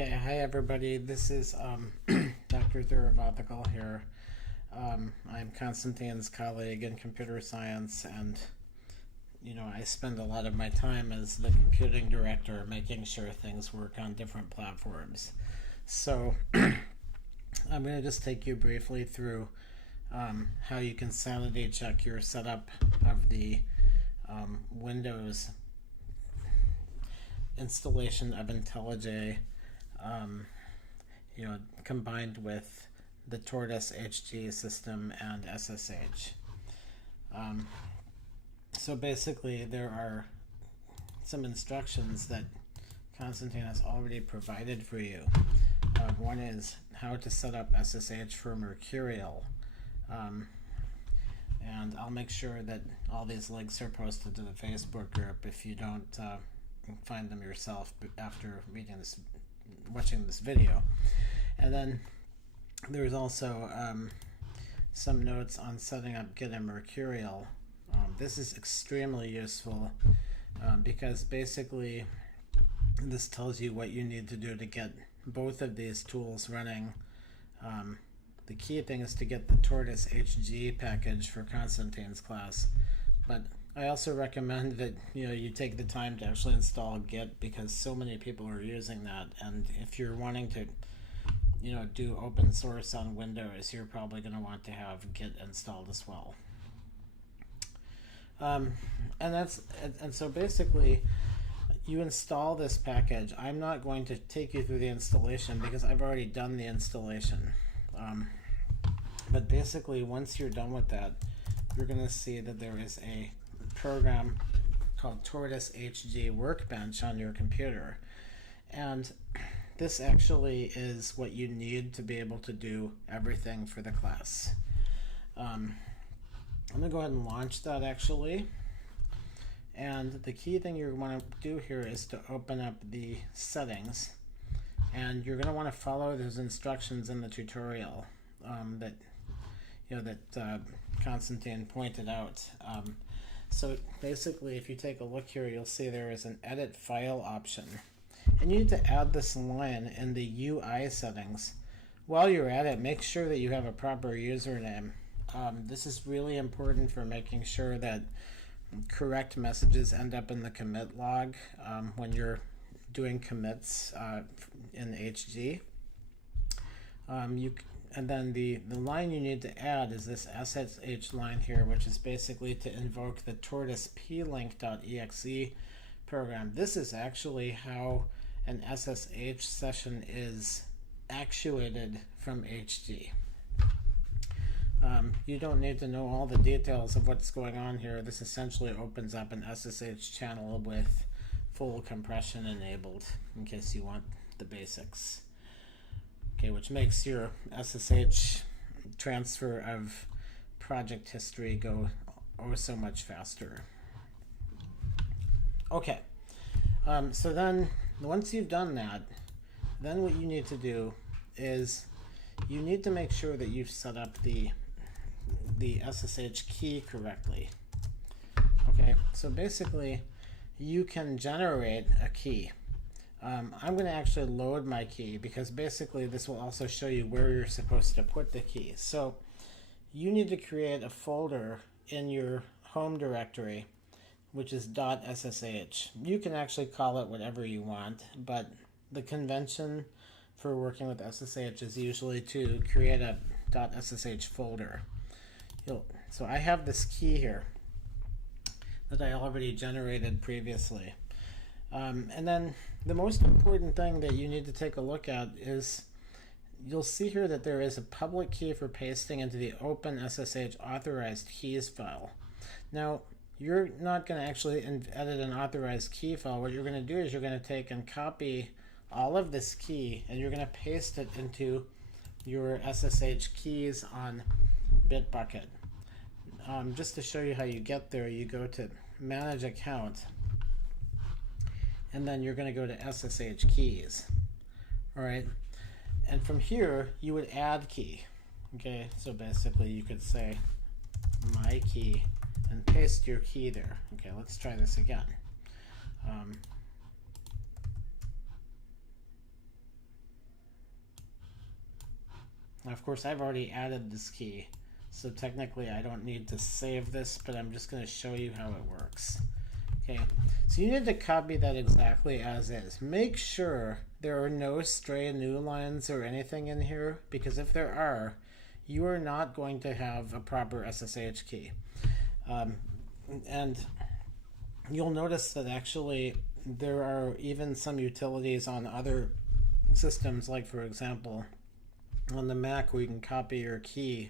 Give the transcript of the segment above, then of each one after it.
Okay, hi everybody. This is Dr. Theravatical here. I'm Constantine's colleague in computer science, and I spend a lot of my time as the computing director making sure things work on different platforms. So I'm going to just take you briefly through how you can sanity check your setup of the Windows installation of IntelliJ, combined with the TortoiseHg system and SSH. So basically, there are some instructions that Constantine has already provided for you. One is how to set up SSH for Mercurial. And I'll make sure that all these links are posted to the Facebook group if you don't find them yourself after watching this video. And then there's also some notes on setting up Get a Mercurial. This is extremely useful because basically this tells you what you need to do to get both of these tools running. The key thing is to get the TortoiseHg package for Constantine's class, but I also recommend that you take the time to actually install Git, because so many people are using that, and if you're wanting to do open source on Windows, you're probably going to want to have Git installed as well. And so basically you install this package. I'm not going to take you through the installation because I've already done the installation. But basically, once you're done with that, you're going to see that there is a program called TortoiseHg Workbench on your computer. And this actually is what you need to be able to do everything for the class. I'm going to go ahead and launch that actually. And the key thing you're going to do here is to open up the settings. And you're going to want to follow those instructions in the tutorial that Constantine pointed out. So basically, if you take a look here, you'll see there is an edit file option. And you need to add this line in the UI settings. While you're at it, make sure that you have a proper username. This is really important for making sure that correct messages end up in the commit log when you're doing commits in HG. And then the line you need to add is this SSH line here, which is basically to invoke the tortoiseplink.exe program. This is actually how an SSH session is actuated from HG. You don't need to know all the details of what's going on here. This essentially opens up an SSH channel with full compression enabled, in case you want the basics. Okay, which makes your SSH transfer of project history go so much faster. Okay, so then once you've done that, then what you need to do is you need to make sure that you've set up the SSH key correctly. Okay, so basically you can generate a key. I'm going to actually load my key because basically this will also show you where you're supposed to put the key. So you need to create a folder in your home directory, which is .ssh. You can actually call it whatever you want, but the convention for working with SSH is usually to create a .ssh folder. So I have this key here that I already generated previously. And then the most important thing that you need to take a look at is you'll see here that there is a public key for pasting into the open SSH authorized keys file. Now, you're not going to actually edit an authorized key file. What you're going to do is you're going to take and copy all of this key and you're going to paste it into your SSH keys on Bitbucket. Just to show you how you get there, you go to Manage Account, and then you're going to go to SSH keys. All right, and from here you would add key. Okay, so basically you could say my key and paste your key there. Okay, let's try this again. Now, of course, I've already added this key, so technically I don't need to save this, but I'm just going to show you how it works. Okay, so you need to copy that exactly as is. Make sure there are no stray new lines or anything in here, because if there are, you are not going to have a proper SSH key. And you'll notice that actually there are even some utilities on other systems, like for example on the Mac, where you can copy your key.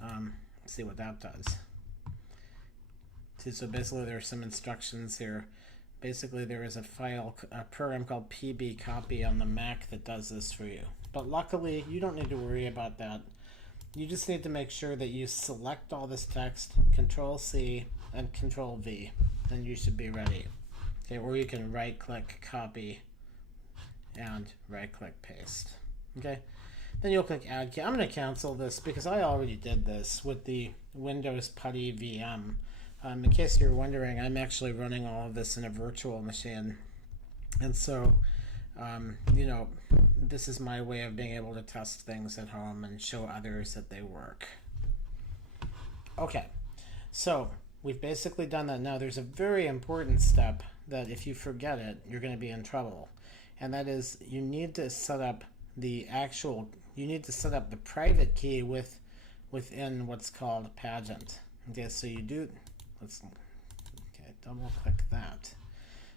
Let's see what that does. So basically there's some instructions here. Basically there is a program called pbcopy on the Mac that does this for you. But luckily you don't need to worry about that. You just need to make sure that you select all this text, Control-C and Control-V, and you should be ready. Okay, or you can right-click copy and right-click paste. Okay, then you'll click Add Key. I'm going to cancel this because I already did this with the Windows Putty VM. In case you're wondering, I'm actually running all of this in a virtual machine, and so you know, this is my way of being able to test things at home and show others that they work. Okay, so we've basically done that. Now there's a very important step that if you forget it, you're going to be in trouble, and that is you need to set up the private key within what's called Pageant. Okay, so you do, double click that.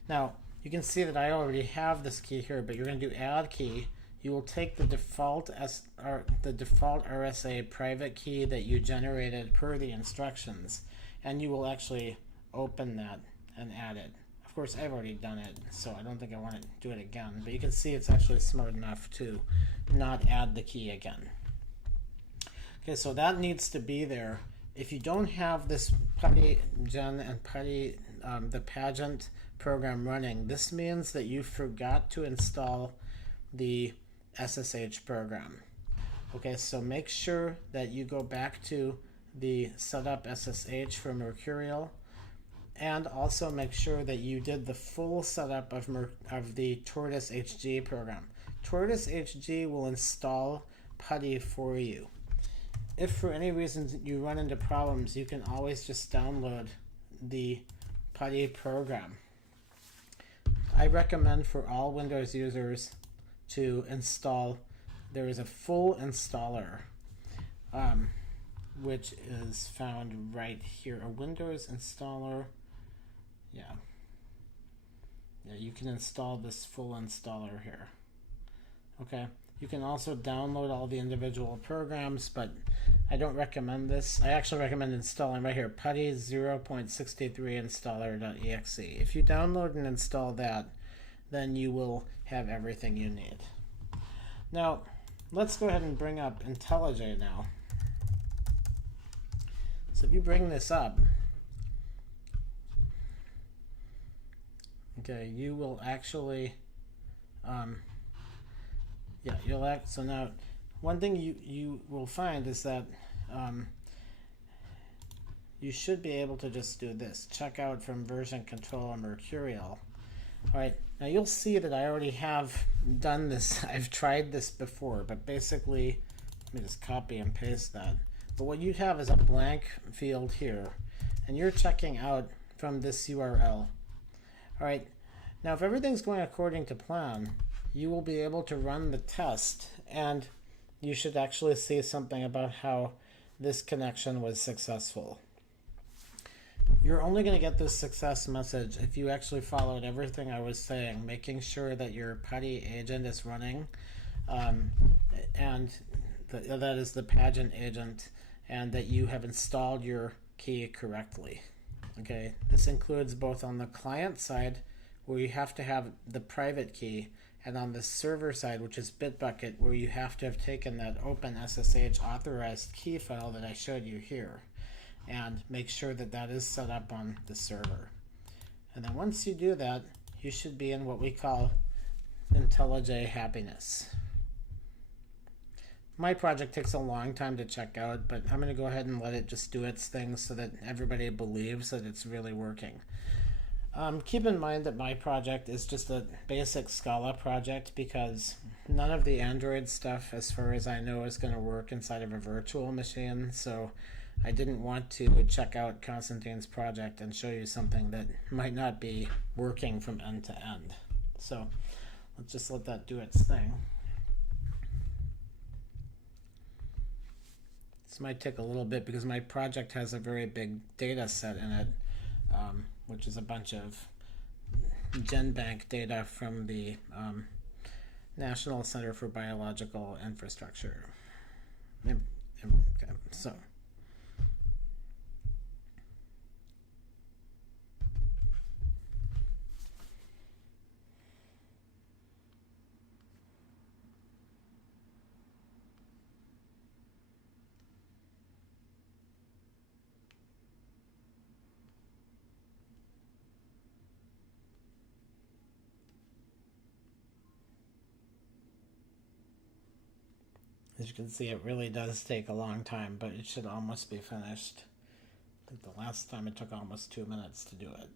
Now you can see that I already have this key here, but you're going to do Add Key. You will take the default RSA private key that you generated per the instructions, and you will actually open that and add it. Of course, I've already done it, so I don't think I want to do it again, but you can see it's actually smart enough to not add the key again. Okay, so that needs to be there. If you don't have this PuttyGen and Putty, the Pageant program running, this means that you forgot to install the SSH program. Okay, so make sure that you go back to the setup SSH for Mercurial, and also make sure that you did the full setup of the TortoiseHg program. TortoiseHg will install Putty for you. If for any reason you run into problems, you can always just download the Putty program. I recommend for all Windows users to install, there is a full installer, which is found right here, a Windows installer. Yeah, you can install this full installer here. Okay, you can also download all the individual programs, but I don't recommend this. I actually recommend installing right here, Putty 0.63 installer.exe. If you download and install that, then you will have everything you need. Now, let's go ahead and bring up IntelliJ now. So if you bring this up, okay, you will actually, so now, one thing you will find is that you should be able to just do this, check out from version control and Mercurial. All right, now you'll see that I already have done this. I've tried this before, but basically, let me just copy and paste that. But what you have is a blank field here, and you're checking out from this URL. All right, now if everything's going according to plan, you will be able to run the test, and you should actually see something about how this connection was successful. You're only going to get this success message if you actually followed everything I was saying, making sure that your Putty agent is running, and that is the Pageant agent, and that you have installed your key correctly. Okay, this includes both on the client side, where you have to have the private key, and on the server side, which is Bitbucket, where you have to have taken that open SSH authorized key file that I showed you here, and make sure that that is set up on the server. And then once you do that, you should be in what we call IntelliJ happiness. My project takes a long time to check out, but I'm going to go ahead and let it just do its thing so that everybody believes that it's really working. Keep in mind that my project is just a basic Scala project because none of the Android stuff, as far as I know, is going to work inside of a virtual machine. So I didn't want to check out Constantine's project and show you something that might not be working from end to end. So let's just let that do its thing. This might take a little bit because my project has a very big data set in it, which is a bunch of GenBank data from the National Center for Biological Infrastructure. Okay, so as you can see, it really does take a long time, but it should almost be finished. I think the last time it took almost 2 minutes to do it.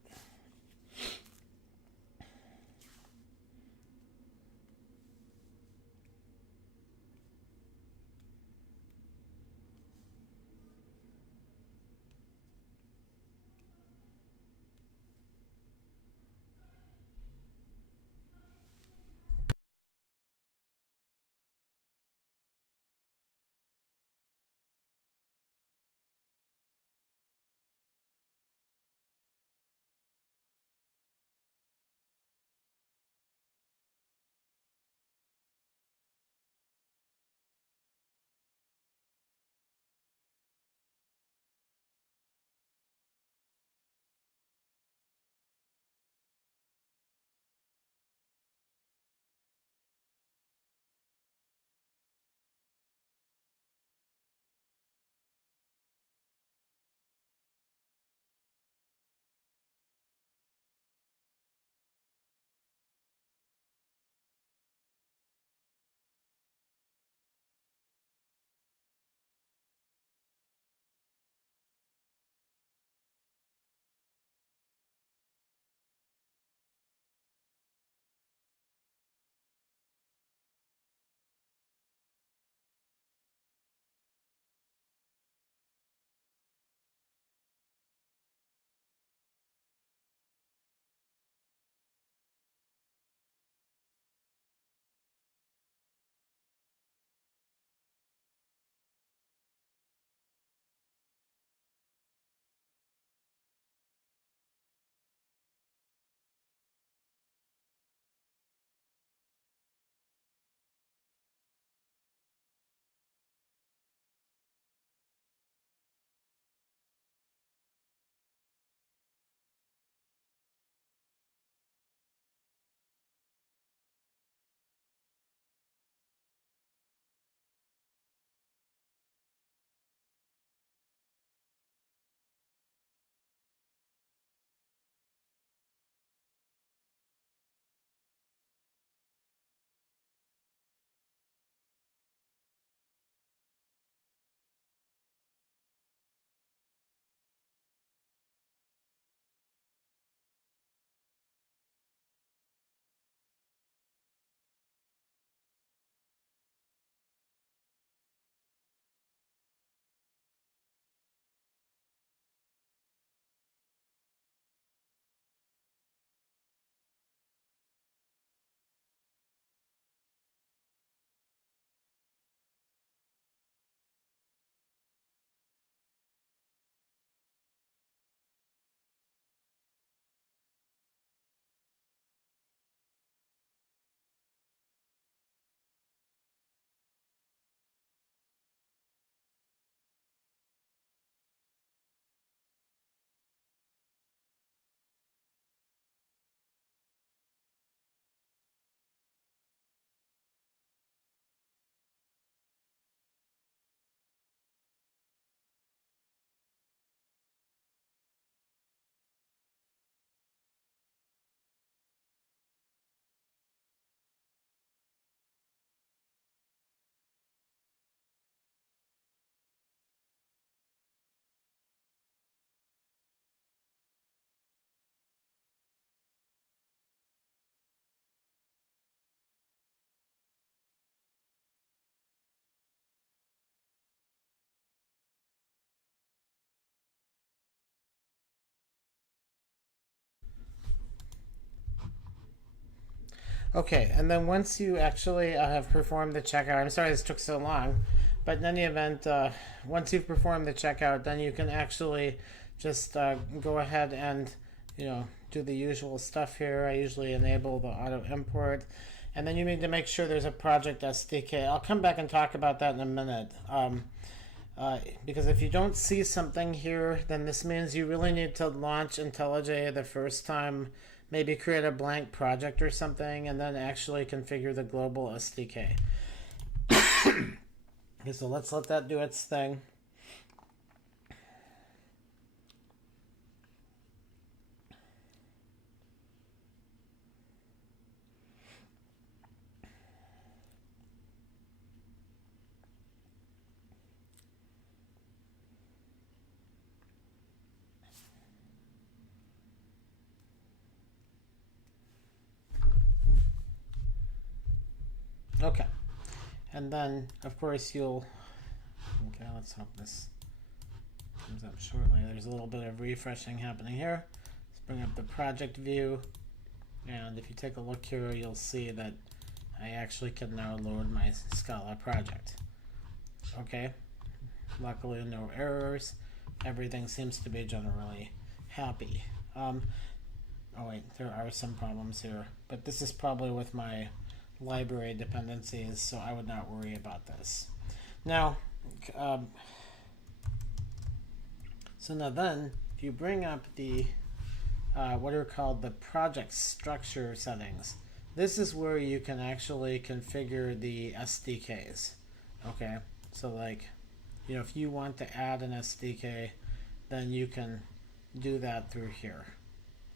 Okay, and then once you actually have performed the checkout, I'm sorry this took so long, but in any event, once you've performed the checkout, then you can actually just go ahead and, do the usual stuff here. I usually enable the auto import, and then you need to make sure there's a project SDK. I'll come back and talk about that in a minute. Because if you don't see something here, then this means you really need to launch IntelliJ the first time, maybe create a blank project or something, and then actually configure the global SDK. Okay, so let's let that do its thing. Okay, and then of course okay, let's hope this comes up shortly. There's a little bit of refreshing happening here. Let's bring up the project view, and if you take a look here, you'll see that I actually can now load my Scala project. Okay, luckily no errors. Everything seems to be generally happy. Oh wait, there are some problems here, but this is probably with my library dependencies, so I would not worry about this. Now, so now then, if you bring up the what are called the project structure settings, this is where you can actually configure the SDKs. Okay, so like, if you want to add an SDK, then you can do that through here.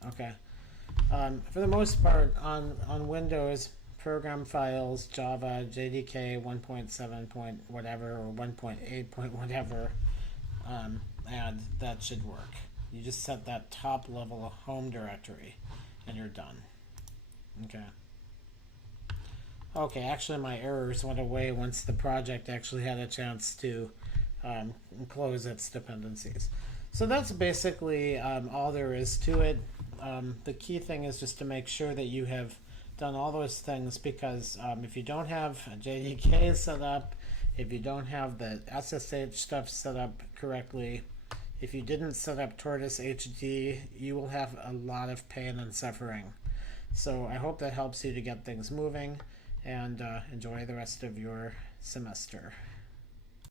Okay, for the most part on Windows, program files, Java, JDK 1.7 point whatever or 1.8 point whatever, and that should work. You just set that top level of home directory and you're done. Okay. Okay, actually my errors went away once the project actually had a chance to close its dependencies. So that's basically all there is to it. The key thing is just to make sure that you have done all those things, because if you don't have a JDK set up, if you don't have the SSH stuff set up correctly, if you didn't set up TortoiseHg, you will have a lot of pain and suffering. So I hope that helps you to get things moving, and enjoy the rest of your semester.